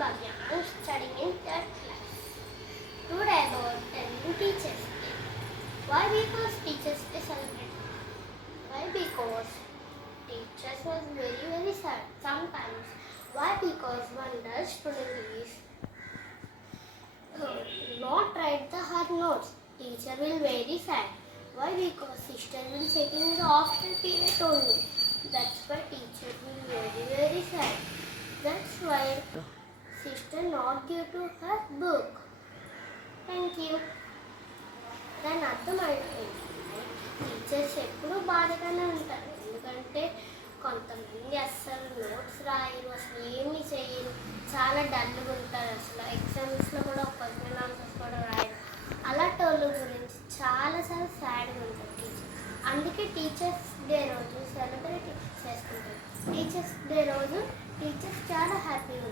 Bhavya. I'm studying in third class. Today about telling Teachers Day. Why? Because Teachers Day celebrated. Why? Because teachers was very sad sometimes. Why? Because one does student is not write the hard notes. Teacher will very sad. Why? Because sister will checking the after period only. That's why teacher will very sad. That's why sister not give to her book. Thank you. దాని అర్థం ఏంటంటే టీచర్స్ ఎప్పుడూ బాధగానే ఉంటారు. ఎందుకంటే కొంతమంది అస్సలు నోట్స్ రాయరు, అసలు ఏమీ చేయరు, చాలా డల్గా ఉంటారు. అసలు ఎగ్జామ్స్లో కూడా క్వశ్చన్ ఆన్సర్స్ కూడా రాయరు. అలాంటి వాళ్ళ గురించి చాలా సాడ్గా ఉంటుంది టీచర్. అందుకే టీచర్స్ డే రోజు సెలబ్రేట్ చేసుకుంటారు. టీచర్స్ డే రోజు టీచర్స్ చాలా హ్యాపీగా ఉంటారు.